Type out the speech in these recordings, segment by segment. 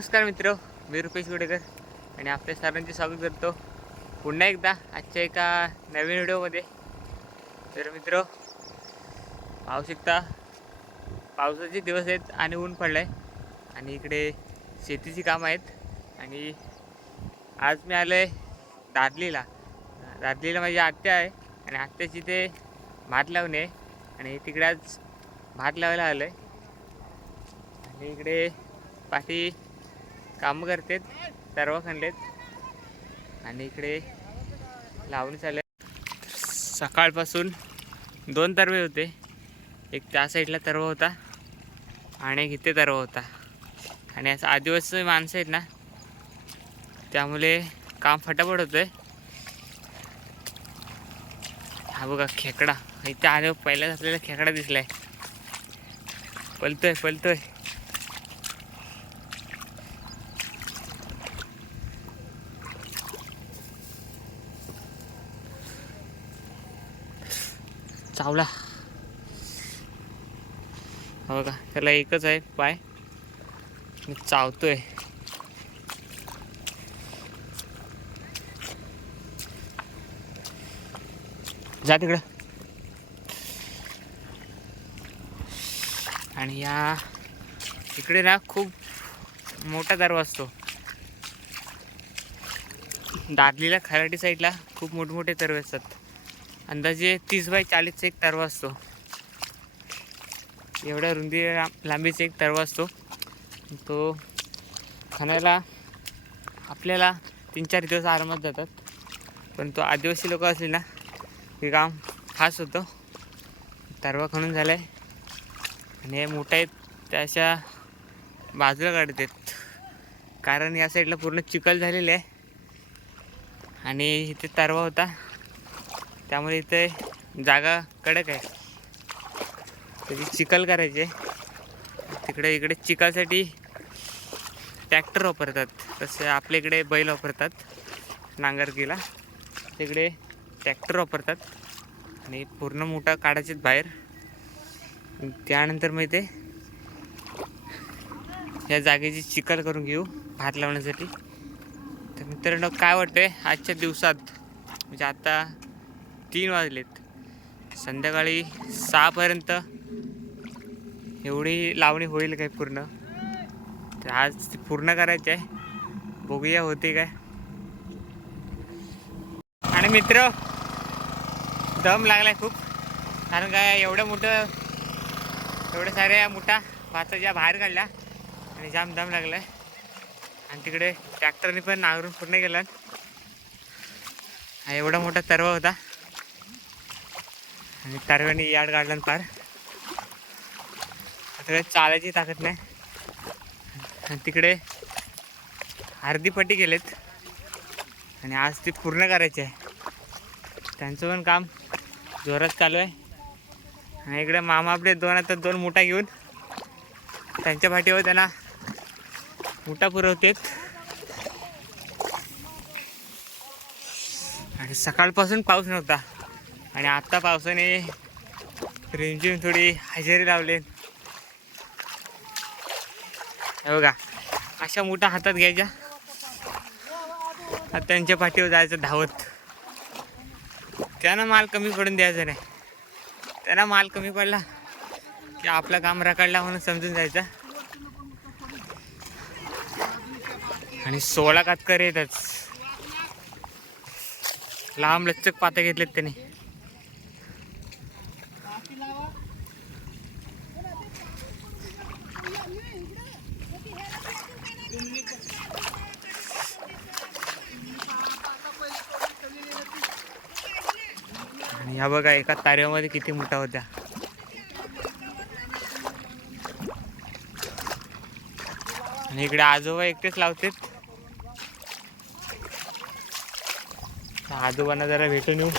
नमस्कार मित्र मी रुपेश गुडेकर आणि आपल्या सरांचे स्वागत करतो पुन्हा एकदा आजच्या एका नवीन व्हिडिओमध्ये. तर मित्र पाहू शकता पावसाचे दिवस आहेत आणि ऊन पडलं आहे आणि इकडे शेतीची कामं आहेत आणि आज मी आलो आहे दादलीला. दादलीला माझी आत्या आहे आणि आत्याची ते भात लावणे आणि तिकडे आज भात लावायला आलं आहे आणि इकडे पाठी कामं करतेत सर्व खणलेत आणि इकडे लावणी चालले सकाळपासून दोन तरवे होते. एक त्या साईडला तरवा होता आणि एक इथे तरवा होता. आणि असं आदिवासी माणसं आहेत ना त्यामुळे काम फटाफट होतं आहे हा बघा खेकडा. इथे आले पहिल्याच आपल्याला खेकडा दिसलाय. पलतोय पलतोय. चावला. हो का त्याला एकच आहे पाय. मी चावतोय. जा तिकडं. आणि या इकडे ना खूप मोठा दरवा असतो. दादलीला खराटी साईडला खूप मोठमोठे तरवे असतात. अंदाजे तीस बाय चाळीसचा एक तरवा असतो. एवढ्या रुंदी लांबीचा एक तरवा असतो. तो खाण्याला आपल्याला तीन चार दिवस आरामात जातात. पण तो आदिवासी लोक असले ना हे काम खास होतं. तरवा खणून झालं आहे आणि हे मोठा आहेत त्या अशा बाजूला काढतात. कारण या साईडला पूर्ण चिखल झालेले आहे. आणि इथे तरवा होता. त्यामुळे इथे जागा कडक आहे. त्याची चिखल करायची तिकडे इकडे चिखलसाठी ट्रॅक्टर वापरतात. तसे आपल्या इकडे बैल वापरतात. नांगरकीला. तिकडे ट्रॅक्टर वापरतात. आणि पूर्ण मोठा काढायचे बाहेर. त्यानंतर मग इथे या जागेची चिखल करून घेऊ भात लावण्यासाठी. तर मित्रांनो काय वाटतंय आजच्या दिवसात? म्हणजे आता तीन वाजलेत. संध्याकाळी सहापर्यंत एवढी लावणी होईल काय पूर्ण? तर आज पूर्ण करायची आहे. बघूया होते काय. आणि मित्र दम लागलाय खूप. कारण काय एवढं मोठं एवढ्या साऱ्या मोठा भाताच्या बाहेर काढल्या आणि जाम दम लागलाय. आणि तिकडे ट्रॅक्टरने पण नांगरून पूर्ण केलं. हा एवढा मोठा तरवा होता. आणि तरव्याने याड काढला पार. आता चालायची ताकद नाही. आणि तिकडे अर्धी पट्टी गेलेत आणि आज ती पूर्ण करायची आहे. त्यांचं पण काम जोरात चालू आहे. आणि इकडे मामा आपले दोन आता दोन मुठा घेऊन त्यांच्या पाठीवर त्यांना मुठा पुरवतेत. आणि सकाळपासून पाऊस नव्हता. आणि आत्ता पावसाने रिमझिम थोडी हजेरी लावले. हो बघा अशा मोठ्या हातात घ्यायच्या. आता त्यांच्या पाठीवर जायचं धावत. त्यांना माल कमी पडून द्यायचा नाही. त्यांना माल कमी पडला की आपलं काम रखडला म्हणून समजून जायचं. आणि सोळा कातकर येतच लांब लचक पाता घेतलेत त्याने. बघा एका तारेमध्ये किती मोठा होत्या. आणि इकडे आजोबा एकटेच लावतेत. आजोबांना जरा भेटून येऊ.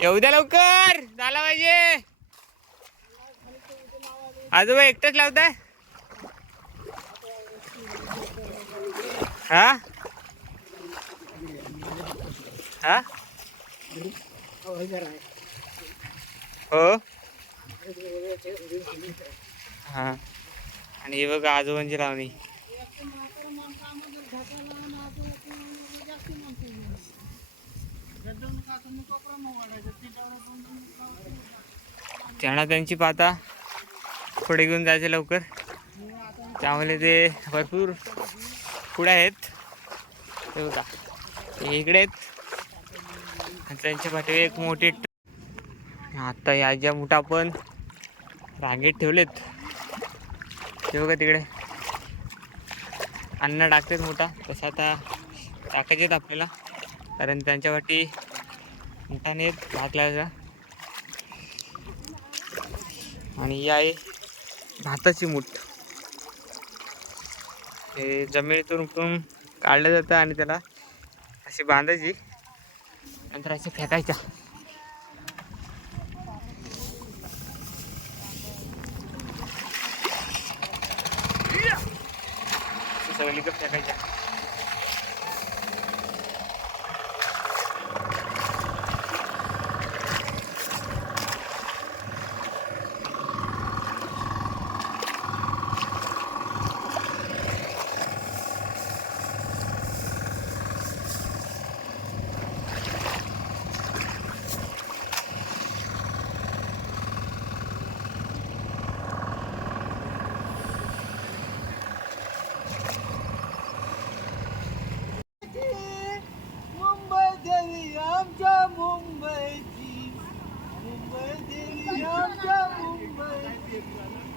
येऊ द्या लवकर झाला पाहिजे. आजोबा एकटंच लावताय? हा? हा? हो? हा. आणि हे बघा आजोबांची लावणी. त्यांना त्यांची पाता पुढे घेऊन जायचे लवकर. त्यामुळे ते भरपूर पुढे आहेत. ते बघा ते इकडे आहेत. आणि त्यांच्या पाठीवर एक मोठी आता या ज्या मुठा पण रांगेत ठेवलेत. ते बघा तिकडे. अन्न टाकतात मोठा. तसं आता टाकायचे आहेत आपल्याला. कारण त्यांच्या वाटी मुठाने भात लावायचा आणि या आहे भाताची मूठ. हे जमिनीतून उपटून काढलं जातं आणि त्याला अशी बांधायची. नंतर अशी फेकायच्या. अशी सगळीकडे फेकायच्या. Thank you.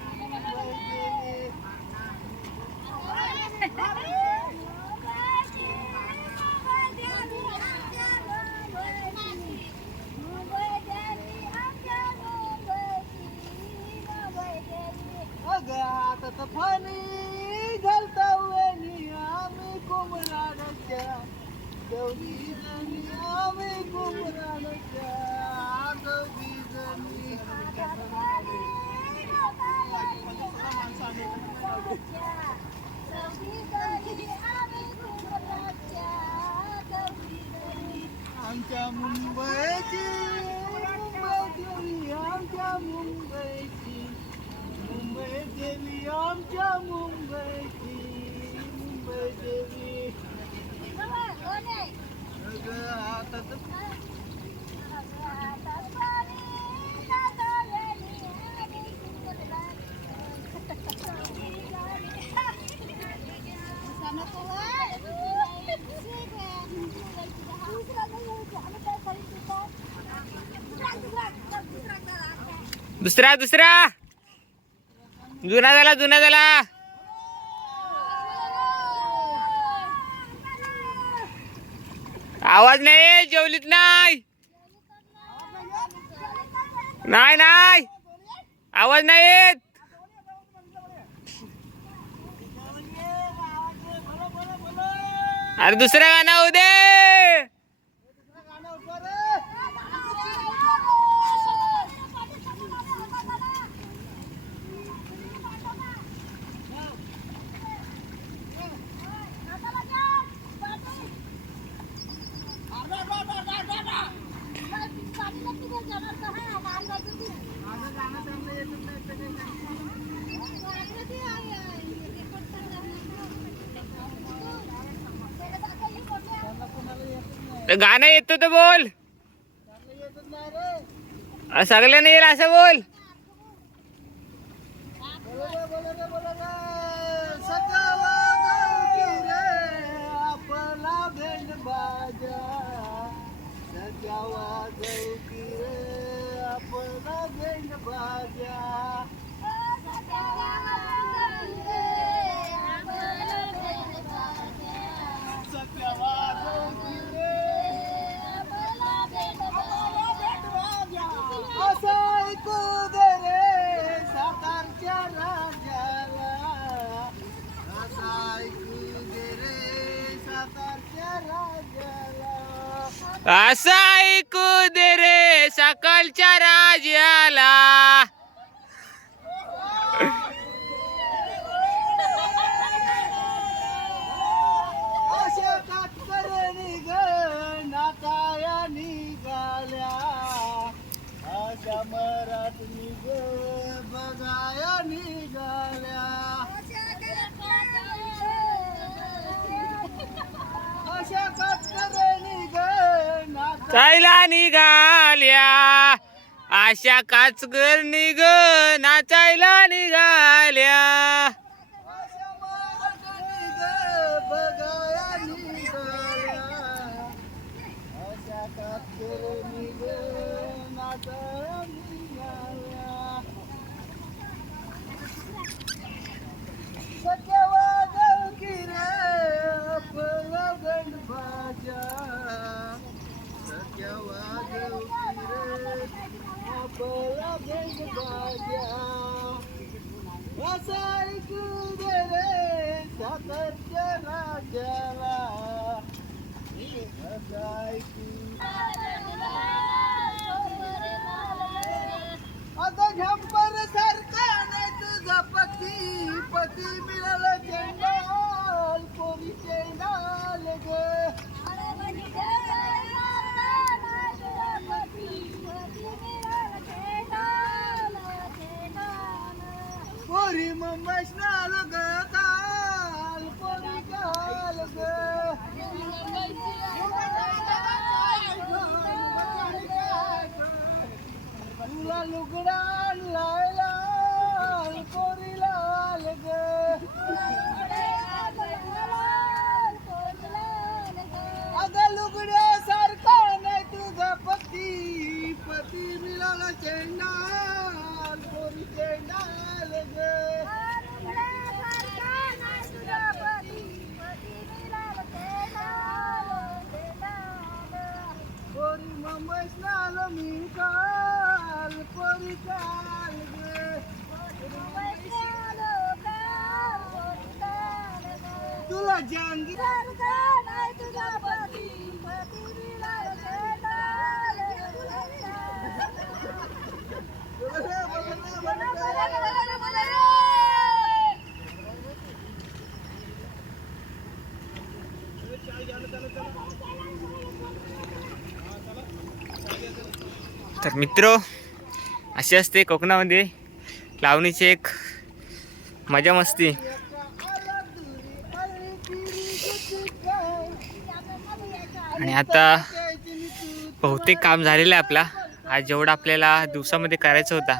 दुसरा दुसरा. जुना झाला जुना झाला. आवाज नाही जेवलीत नाही. नाही नाही. आवाज नाही येत. अरे दुसरं गाणं होऊ दे तर गाणं येतो तर बोल. अ, सगळं नाही येईल असं बोल. आपला आशा काचगर निघ नाचा आता झंपर सारखा नाही तुझा पती पती मिळाला पोरी लाल ग पती तर मित्र अशी असते कोकणामध्ये. लावणीची एक मजा मस्ती. आणि आता बहुतेक काम झालेलं आहे आपला. आज जेवढा आपल्याला दिवसामध्ये करायचं होता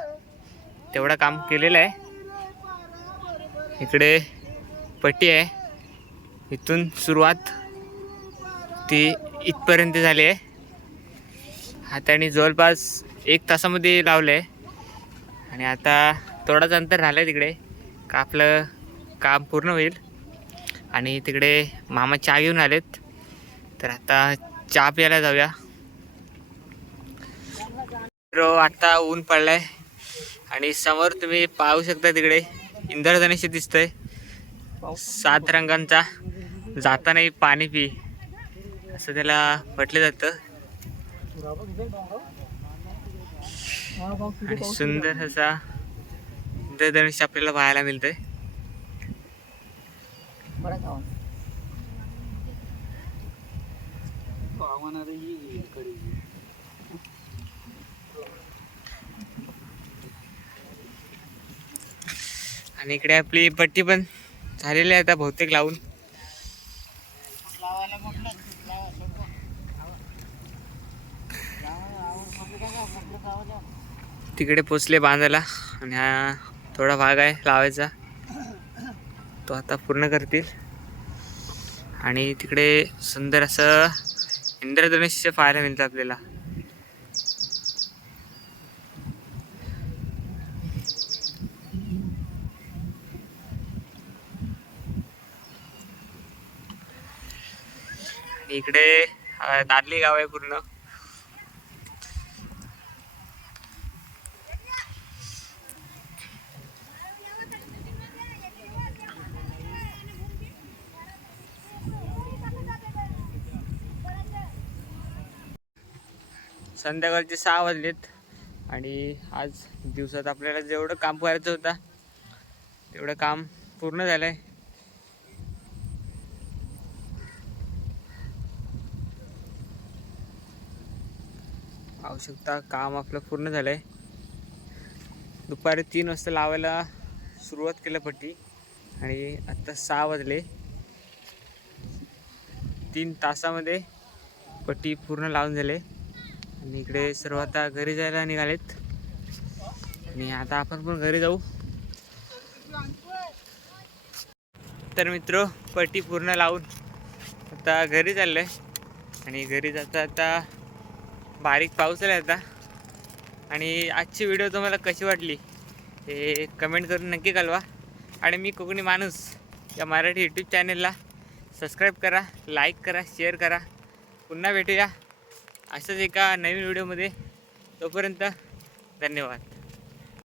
तेवढं काम केलेलं आहे. इकडे पट्टी आहे. इथून सुरुवात ती इथपर्यंत झाली आहे. हाताने जवळपास एक तासामध्ये लावलं आहे आणि आता थोडाच अंतर राहिलं आहे तिकडे. का आपलं काम पूर्ण होईल. आणि तिकडे मामा चहा घेऊन आलेत. तर आता चहा प्यायला जाऊया. आता ऊन पडलं आहे आणि समोर तुम्ही पाहू शकता तिकडे इंद्रधनुष्य दिसतंय. सात रंगांचा. जातानाही पाणी पी. असं त्याला म्हटलं जातं. आणि सुंदर असा इंद्रधनुष्य आपल्याला पाहायला मिळतंय. आणि इकडे आपली पट्टी पण झालेली आहे आता बहुतेक लावून. तिकडे पोचले बांधायला आणि हा थोडा भाग आहे लावायचा. तो आता पूर्ण करतील. आणि तिकडे सुंदर असं इंद्रधनुष्य पाहायला मिळतं आपल्याला. इकडे दादली गाव आहे पूर्ण. संध्याकाळचे सहा वाजलेत. आणि आज दिवसात आपल्याला जेवढं काम करायचं होतं तेवढं काम पूर्ण झालं आहे आवश्यकता काम आपलं पूर्ण झालं आहे दुपारी तीन वाजता लावायला सुरुवात केलं पट्टी. आणि आत्ता सहा वाजले. तीन तासामध्ये पट्टी पूर्ण लावून झाले. आणि इकडे सर्व आता घरी जायला निघालेत. आणि आता आपण पण घरी जाऊ. तर मित्र पट्टी पूर्ण लावून आता घरी चाललो आहे आणि घरी जाता आता बारीक पाऊस आला आता. आणि आजची व्हिडिओ तुम्हाला कशी वाटली हे कमेंट करून नक्की कळवा. आणि मी कोकणी माणूस या मराठी यूट्यूब चॅनलला सबस्क्राईब करा लाईक करा शेअर करा. पुन्हा भेटूया. असंच एका नवीन व्हिडिओमध्ये तोपर्यंत धन्यवाद.